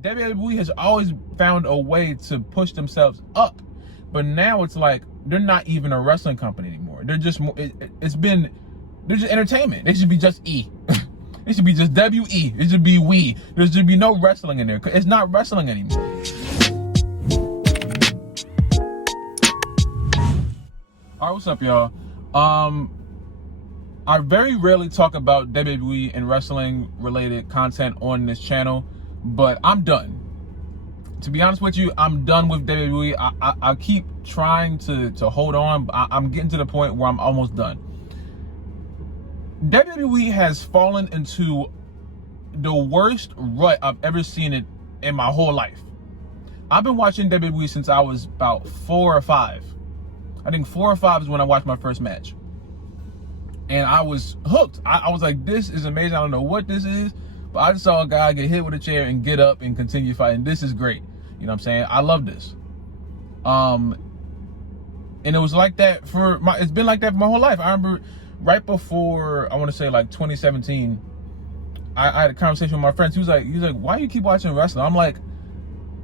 WWE has always found a way to push themselves up, but now it's like they're not even a wrestling company anymore. They're just more. They're just entertainment. They should be just E. It should be just WE. It should be we. There should be no wrestling in there. It's not wrestling anymore. All right, what's up, y'all? I very rarely talk about WWE and wrestling related content on this channel, but I'm done. To be honest with you, I'm done with WWE. I keep trying to hold on, but I'm getting to the point where I'm almost done. WWE has fallen into the worst rut I've ever seen it in my whole life. I've been watching WWE since I was about 4 or 5. I think 4 or 5 is when I watched my first match. And I was hooked. I was like, this is amazing. I don't know what this is, but I just saw a guy get hit with a chair and get up and continue fighting. This is great. You know what I'm saying? I love this. And it was like that it's been like that for my whole life. I remember right before, I want to say like 2017, I had a conversation with my friends. He was like, why do you keep watching wrestling? I'm like,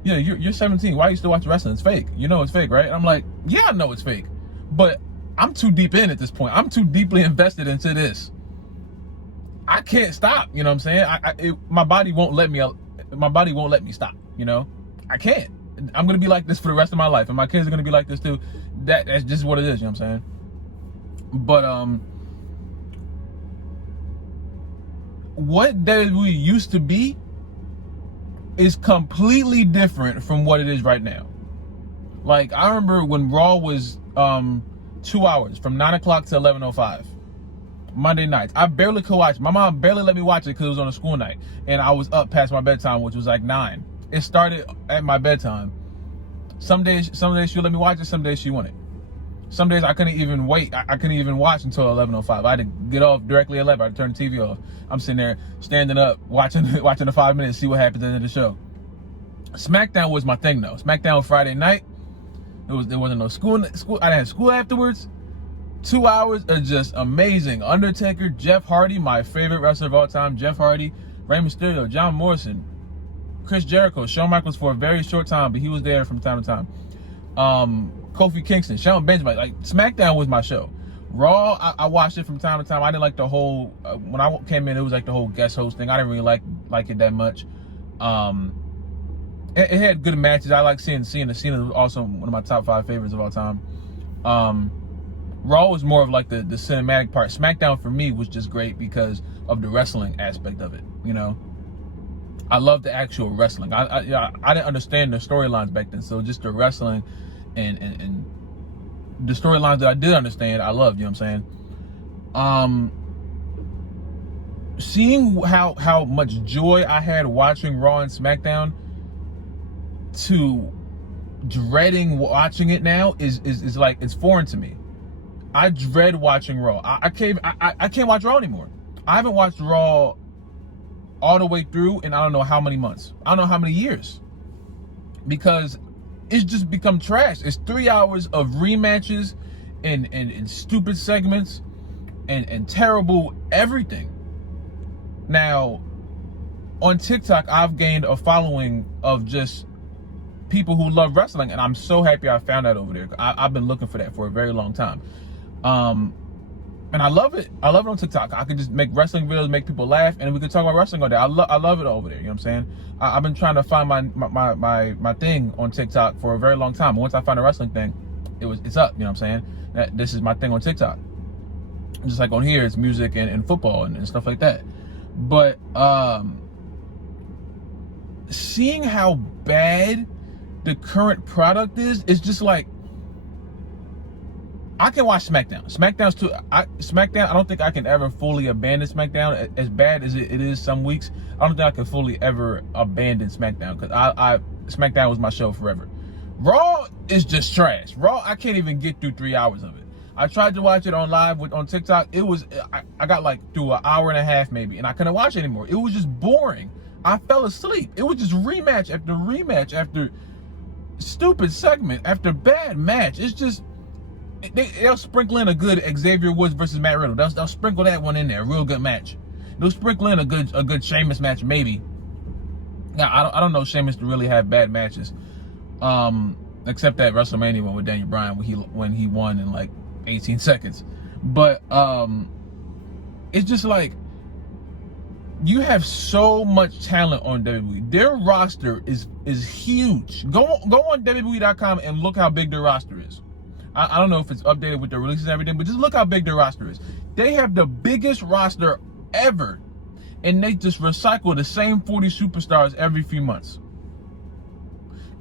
yeah, you're 17. Why are you still watching wrestling? It's fake. You know it's fake, right? And I'm like, yeah, I know it's fake. But I'm too deep in at this point. I'm too deeply invested into this. I can't stop. You know what I'm saying? My body won't let me. My body won't let me stop. You know, I can't. I'm gonna be like this for the rest of my life, and my kids are gonna be like this too. That's just what it is. You know what I'm saying? But what WWE used to be is completely different from what it is right now. Like, I remember when Raw was 2 hours from 9 o'clock to 11:05 Monday nights. I barely could watch it. My mom barely let me watch it because it was on a school night, and I was up past my bedtime, which was like 9. It started at my bedtime. Some days she'll let me watch it. Some days she wouldn't. Some days I couldn't even wait. I couldn't even watch until 11:05. I had to get off directly at 11. I had to turn the TV off. I'm sitting there standing up watching the 5 minutes, see what happens at the end of the show. SmackDown was my thing though. SmackDown Friday night. There wasn't no school. I didn't have school afterwards. 2 hours of just amazing. Undertaker, Jeff Hardy, my favorite wrestler of all time. Jeff Hardy, Rey Mysterio, John Morrison, Chris Jericho, Shawn Michaels for a very short time, but he was there from time to time. Kofi Kingston, Shelton Benjamin. Like, SmackDown was my show. Raw, I watched it from time to time. I didn't like the whole when I came in, it was like the whole guest host thing. I didn't really like it that much. It had good matches. I like seeing Cena. Cena was also one of my top 5 favorites of all time. Raw was more of like the cinematic part. SmackDown for me was just great because of the wrestling aspect of it. You know, I love the actual wrestling. I didn't understand the storylines back then, so just the wrestling and the storylines that I did understand, I loved. You know what I'm saying? Seeing how much joy I had watching Raw and SmackDown to dreading watching it now is like, it's foreign to me. I dread watching Raw. I can't watch Raw anymore. I haven't watched Raw all the way through in I don't know how many months. I don't know how many years. Because it's just become trash. It's 3 hours of rematches and stupid segments and terrible everything. Now, on TikTok, I've gained a following of just people who love wrestling, and I'm so happy I found that over there. I've been looking for that for a very long time. And I love it. I love it on TikTok. I can just make wrestling videos, make people laugh, and we can talk about wrestling all day. I love it over there. You know what I'm saying? I've been trying to find my thing on TikTok for a very long time. Once I find a wrestling thing, it's up. You know what I'm saying? This is my thing on TikTok. Just like on here, it's music and football and stuff like that. But seeing how bad the current product is just like, I can watch SmackDown. SmackDown, I don't think I can ever fully abandon SmackDown. As bad as it is some weeks, I don't think I can fully ever abandon SmackDown, because SmackDown was my show forever. Raw is just trash. Raw, I can't even get through 3 hours of it. I tried to watch it on live on TikTok. I got like through an hour and a half maybe, and I couldn't watch it anymore. It was just boring. I fell asleep. It was just rematch after rematch after stupid segment after bad match. It's just, they'll sprinkle in a good Xavier Woods versus Matt Riddle. They'll sprinkle that one in there, a real good match. They'll sprinkle in a good Sheamus match maybe. Now I don't know Sheamus to really have bad matches, except that WrestleMania one with Daniel Bryan when he won in like 18 seconds. But it's just like, you have so much talent on WWE. Their roster is huge. Go on WWE.com and look how big their roster is. I don't know if it's updated with the releases and everything, but just look how big their roster is. They have the biggest roster ever, and they just recycle the same 40 superstars every few months.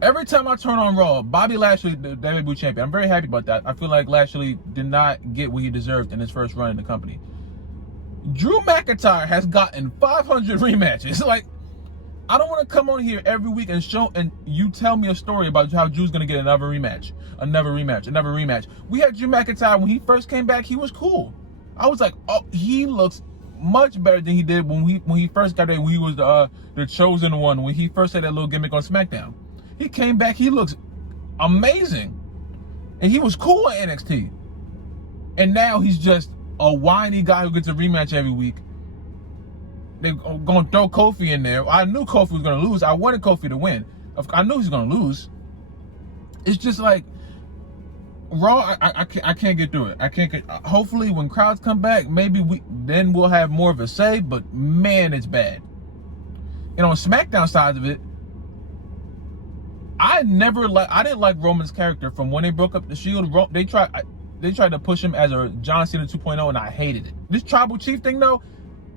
Every time I turn on Raw, Bobby Lashley, the WWE champion, I'm very happy about that. I feel like Lashley did not get what he deserved in his first run in the company. Drew McIntyre has gotten 500 rematches. Like, I don't want to come on here every week and you tell me a story about how Drew's going to get another rematch. We had Drew McIntyre when he first came back. He was cool. I was like, oh, he looks much better than he did when he first got there, when he was the chosen one, when he first had that little gimmick on SmackDown. He came back, he looks amazing. And he was cool at NXT. And now he's just a whiny guy who gets a rematch every week. They're going to throw Kofi in there. I knew Kofi was going to lose. I wanted Kofi to win. I knew he was going to lose. It's just like, Raw, I can't get through it. I can't get. Hopefully, when crowds come back, maybe we'll have more of a say. But man, it's bad. And on SmackDown side of it, I didn't like Roman's character from when they broke up the Shield. They tried to push him as a John Cena 2.0, and I hated it. This tribal chief thing, though,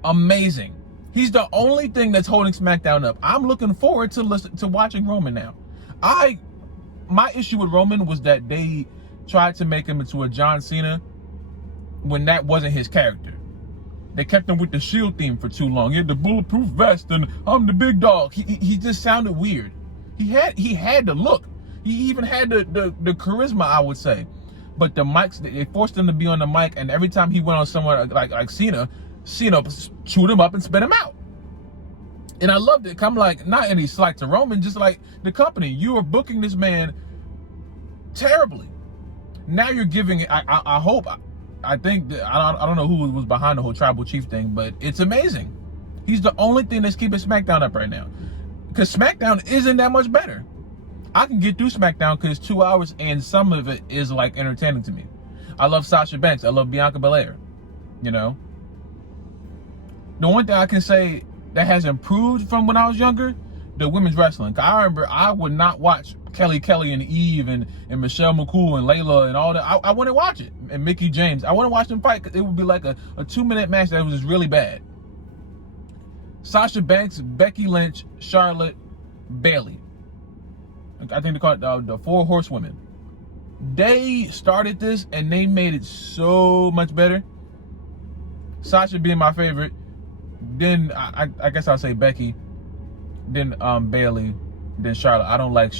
amazing. He's the only thing that's holding SmackDown up. I'm looking forward to watching Roman now. My issue with Roman was that they tried to make him into a John Cena when that wasn't his character. They kept him with the Shield theme for too long. He had the bulletproof vest and I'm the big dog. He just sounded weird. He had the look. He even had the charisma, I would say. But the mics, they forced him to be on the mic, and every time he went on someone like Cena chewed him up and spit him out. And I loved it. I'm like, not any slight to Roman, just like the company. You are booking this man terribly. Now you're giving it. I hope. I think that, I don't know who was behind the whole tribal chief thing, but it's amazing. He's the only thing that's keeping SmackDown up right now, because SmackDown isn't that much better. I can get through SmackDown because it's 2 hours and some of it is like entertaining to me. I love Sasha Banks. I love Bianca Belair. You know, the one thing I can say that has improved from when I was younger, the women's wrestling. I remember I would not watch Kelly and Eve and Michelle McCool and Layla and all that. I wouldn't watch it. And Mickie James. I wouldn't watch them fight because it would be like a 2-minute match that was just really bad. Sasha Banks, Becky Lynch, Charlotte, Bayley. I think they call it the 4 horsewomen. They started this and they made it so much better. Sasha being my favorite. Then I guess I'll say Becky. Then Bayley. Then Charlotte. I don't like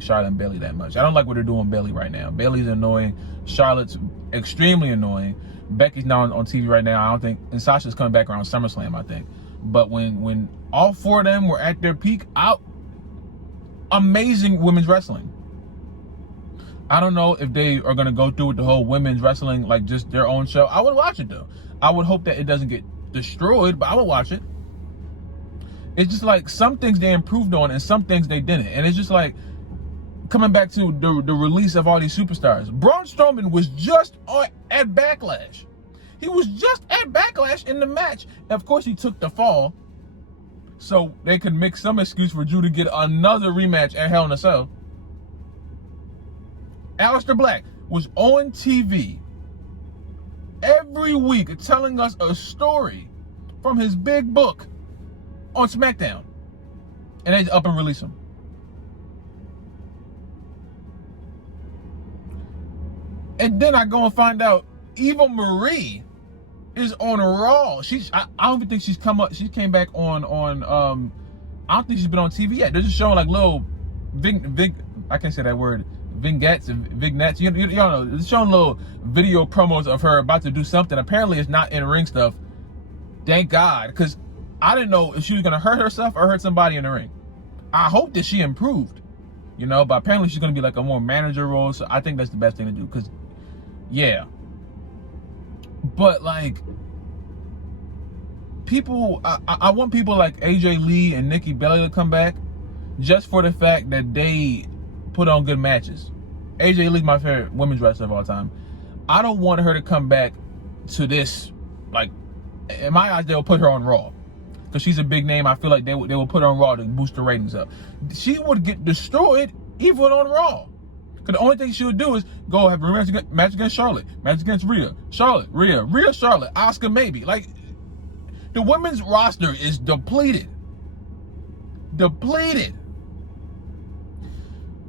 Charlotte and Bayley that much. I don't like what they're doing with Bayley right now. Bayley's annoying. Charlotte's extremely annoying. Becky's now on TV right now. I don't think, and Sasha's coming back around SummerSlam, I think. But when all 4 of them were at their peak, amazing women's wrestling. I don't know if they are gonna go through with the whole women's wrestling, like just their own show. I would watch it though. I would hope that it doesn't get destroyed, but I would watch it. It's just like some things they improved on and some things they didn't. And it's just like coming back to the release of all these superstars. Braun Strowman was just at Backlash. He was just at Backlash in the match. And of course, he took the fall, so they could make some excuse for Drew to get another rematch at Hell in a Cell. Aleister Black was on TV every week telling us a story from his big book on SmackDown, and they up and release him. And then I go and find out Eva Marie is on Raw. I don't even think she's come up. She came back on I don't think she's been on TV yet. They're just showing like little I can't say that word. Vignettes. You don't know. They're showing little video promos of her about to do something. Apparently, it's not in ring stuff. Thank God, because I didn't know if she was gonna hurt herself or hurt somebody in the ring. I hope that she improved, but apparently she's gonna be like a more manager role. So I think that's the best thing to do. Because, yeah. But like, people, I want people like AJ Lee and Nikki Bella to come back. just for the fact that they put on good matches. AJ Lee's my favorite women's wrestler of all time. I don't want her to come back to this. Like, in my eyes, they'll put her on Raw because she's a big name. I feel like they will put her on Raw to boost the ratings up. She would get destroyed even on Raw. Because the only thing she would do is go have a match against Charlotte, match against Rhea, Charlotte, Rhea, Charlotte, Asuka maybe. Like, the women's roster is depleted.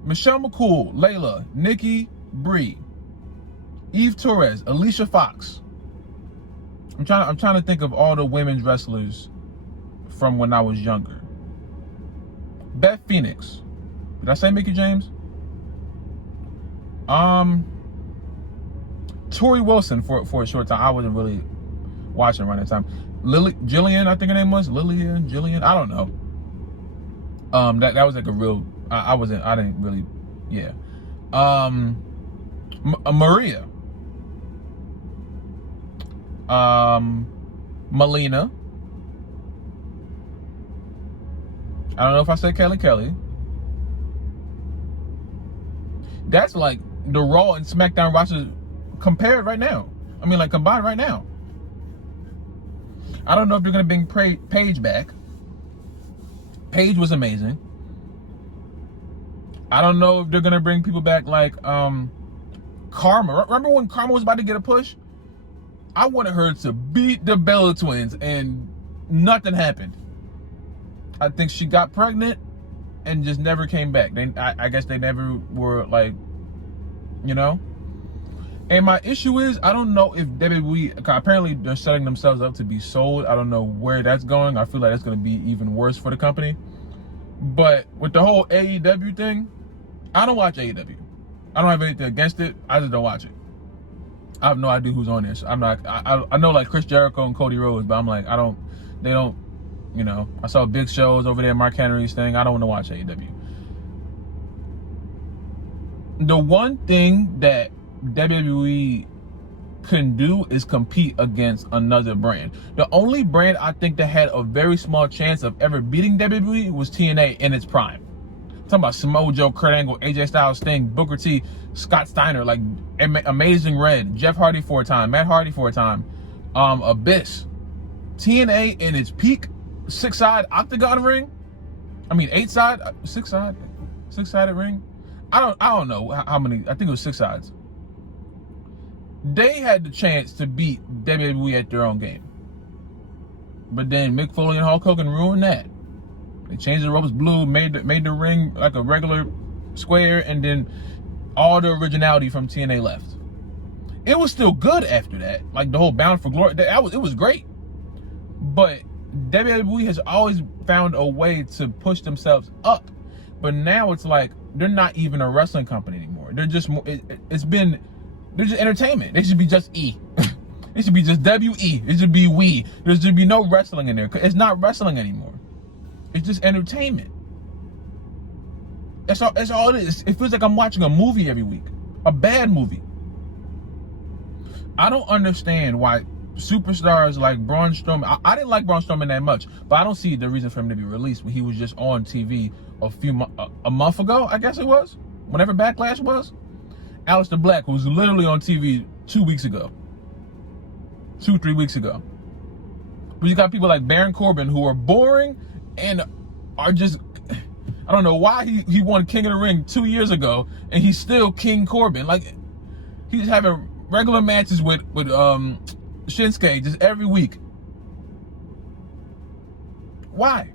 Michelle McCool, Layla, Nikki, Brie, Eve Torres, Alicia Fox. I'm trying to think of all the women's wrestlers from when I was younger. Beth Phoenix. Did I say Mickie James? Tori Wilson for a short time. I wasn't really watching around that time. Jillian, I think her name was Jillian. I don't know. That was like a real. I didn't really. Yeah. Maria. Melina. I don't know if I said Kelly. That's like the Raw and SmackDown rosters compared right now. I mean, like combined right now. I don't know if they're gonna bring Paige back. Paige was amazing. I don't know if they're gonna bring people back like Karma. Remember when Karma was about to get a push? I wanted her to beat the Bella Twins, and nothing happened. I think she got pregnant and just never came back. I guess they never were like, you know. And my issue is, I don't know if WWE, apparently they're setting themselves up to be sold. I don't know where that's going. I feel like it's going to be even worse for the company. But with the whole AEW thing, I don't watch AEW. I don't have anything against it. I just don't watch it. I have no idea who's on this. I know like Chris Jericho and Cody Rhodes, but I'm like, they don't, you know. I saw big shows over there, Mark Henry's thing. I don't want to watch AEW. The one thing that WWE can do is compete against another brand. The only brand I think that had a very small chance of ever beating WWE was TNA in its prime. I'm talking about Samoa Joe, Kurt Angle, AJ Styles, Sting, Booker T, Scott Steiner, like Amazing Red, Jeff Hardy for a time, Matt Hardy for a time, Abyss. TNA in its peak, 6-side octagon ring. I mean 6-sided ring. I don't know how many. I think it was 6 sides. They had the chance to beat WWE at their own game. But then Mick Foley and Hulk Hogan ruined that. They changed the ropes blue, made the ring like a regular square, and then all the originality from TNA left. It was still good after that. Like the whole Bound for Glory, it was great. But WWE has always found a way to push themselves up. But now it's like they're not even a wrestling company anymore. They're just they're just entertainment. They should be just E. It should be just WE. It should be we. There should be no wrestling in there. It's not wrestling anymore. It's just entertainment. That's all it is. It feels like I'm watching a movie every week. A bad movie. I don't understand why superstars like Braun Strowman. I didn't like Braun Strowman that much, but I don't see the reason for him to be released when he was just on TV a month ago, I guess it was, whenever Backlash was. Aleister Black was literally on TV 3 weeks ago. But you got people like Baron Corbin who are boring and are just, I don't know why he won King of the Ring 2 years ago and he's still King Corbin. Like, he's having regular matches with Shinsuke just every week. Why?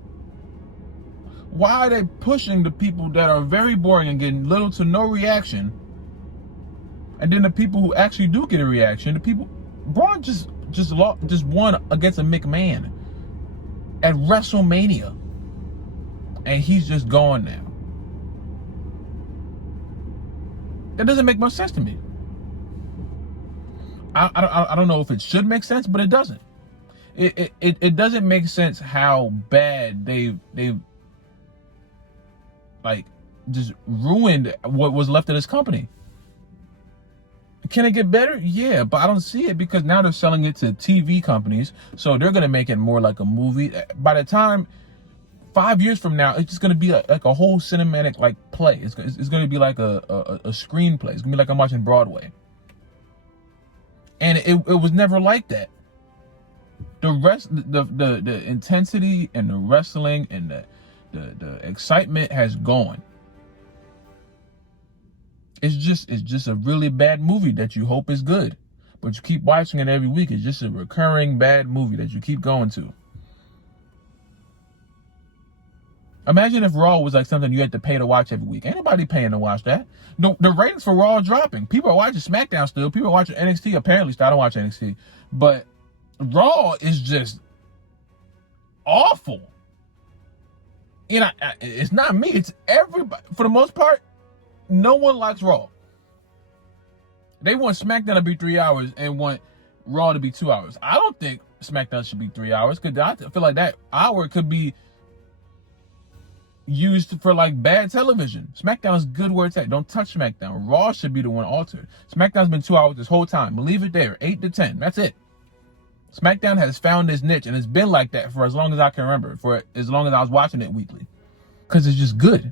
Why are they pushing the people that are very boring and getting little to no reaction? And then the people who actually do get a reaction, Braun just won against a McMahon at WrestleMania. And he's just gone now. That doesn't make much sense to me. I don't know if it should make sense, but it doesn't. It doesn't make sense how bad they've like just ruined what was left of this company. Can it get better? Yeah, but I don't see it because now they're selling it to TV companies, so they're gonna make it more like a movie. By the time 5 years from now, it's just gonna be like a whole cinematic like play. It's gonna be like a screenplay. It's gonna be like I'm watching Broadway. And it was never like that. The intensity and the wrestling and the excitement has gone. It's just a really bad movie that you hope is good, but you keep watching it every week. It's just a recurring bad movie that you keep going to. Imagine if Raw was like something you had to pay to watch every week. Ain't nobody paying to watch that. The ratings for Raw are dropping. People are watching SmackDown still. People are watching NXT. Apparently, still. I don't watch NXT. But Raw is just awful. You know, it's not me. It's everybody. For the most part, no one likes Raw. They want SmackDown to be 3 hours and want Raw to be 2 hours. I don't think SmackDown should be 3 hours, because I feel like that hour could be used for like bad television. SmackDown is good where it's at. Don't touch SmackDown. Raw should be the one altered. SmackDown's been 2 hours this whole time. Leave it there. 8 to 10. That's it. SmackDown has found this niche, and it's been like that for as long as I can remember. For as long as I was watching it weekly, because it's just good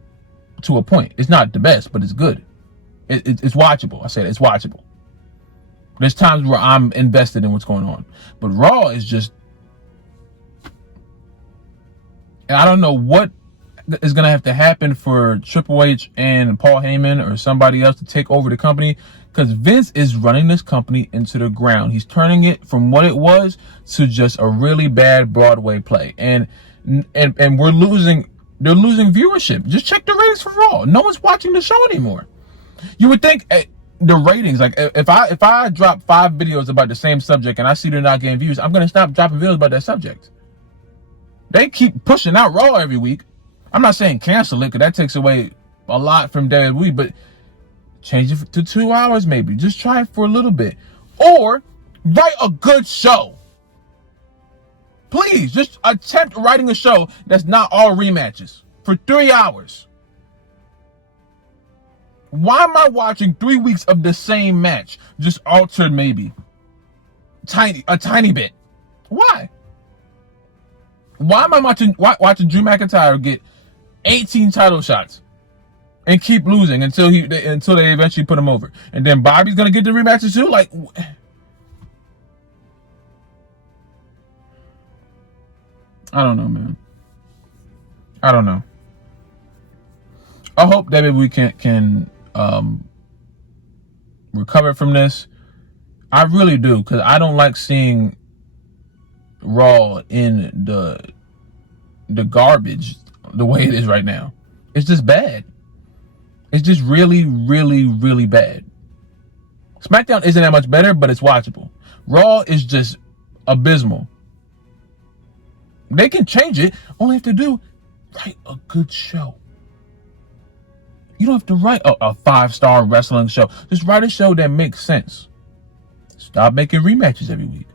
to a point. It's not the best, but it's good. It's watchable. I said it's watchable. There's times where I'm invested in what's going on, but Raw is just, and I don't know what is going to have to happen for Triple H and Paul Heyman or somebody else to take over the company, because Vince is running this company into the ground. He's turning it from what it was to just a really bad Broadway play, and we're losing. They're losing viewership. Just check the ratings for Raw. No one's watching the show anymore. You would think the ratings, like if I drop 5 videos about the same subject and I see they're not getting views, I'm gonna stop dropping videos about that subject. They keep pushing out Raw every week. I'm not saying cancel it, because that takes away a lot from WWE, but change it to 2 hours maybe. Just try it for a little bit. Or write a good show. Please, just attempt writing a show that's not all rematches for 3 hours. Why am I watching 3 weeks of the same match, just altered maybe a tiny bit? Why? Why am I watching Drew McIntyre get 18 title shots and keep losing until they eventually put him over, and then Bobby's gonna get the rematches too? Like, I don't know, man. I don't know. I hope that we can recover from this. I really do, because I don't like seeing Raw in the garbage the way it is right now. It's just bad. It's just really, really, really bad. SmackDown isn't that much better, but it's watchable. Raw is just abysmal. They can change it. All they have to do, write a good show. You don't have to write a 5-star wrestling show. Just write a show that makes sense. Stop making rematches every week.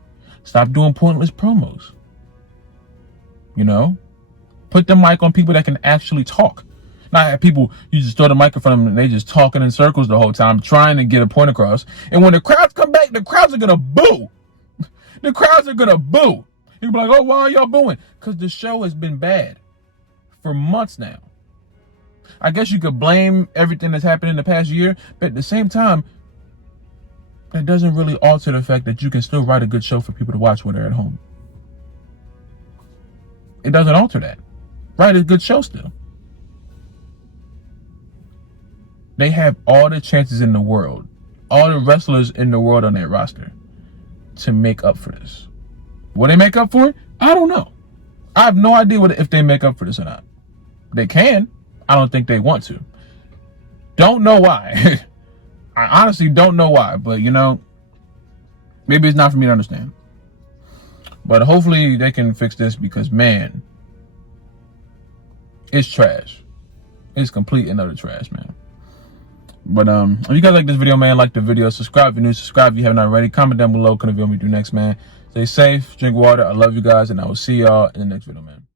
Stop doing pointless promos. You know? Put the mic on people that can actually talk. Not have people, you just throw the mic in front of them and they just talking in circles the whole time, trying to get a point across. And when the crowds come back, the crowds are going to boo. The crowds are going to boo. You'll be like, oh, why are y'all booing? Because the show has been bad for months now. I guess you could blame everything that's happened in the past year, but at the same time, that doesn't really alter the fact that you can still write a good show for people to watch when they're at home. It doesn't alter that. Write a good show still. They have all the chances in the world, all the wrestlers in the world on their roster, to make up for this. Will they make up for it? I don't know. I have no idea if they make up for this or not. They can. I don't think they want to. Don't know why. I honestly don't know why, but you know, maybe it's not for me to understand. But hopefully they can fix this, because man, it's trash. It's complete and utter trash, man. But if you guys like this video, man, like the video, subscribe if you're new, subscribe if you haven't already, comment down below, kind of what we do next, man. Stay safe, drink water. I love you guys, and I will see y'all in the next video, man.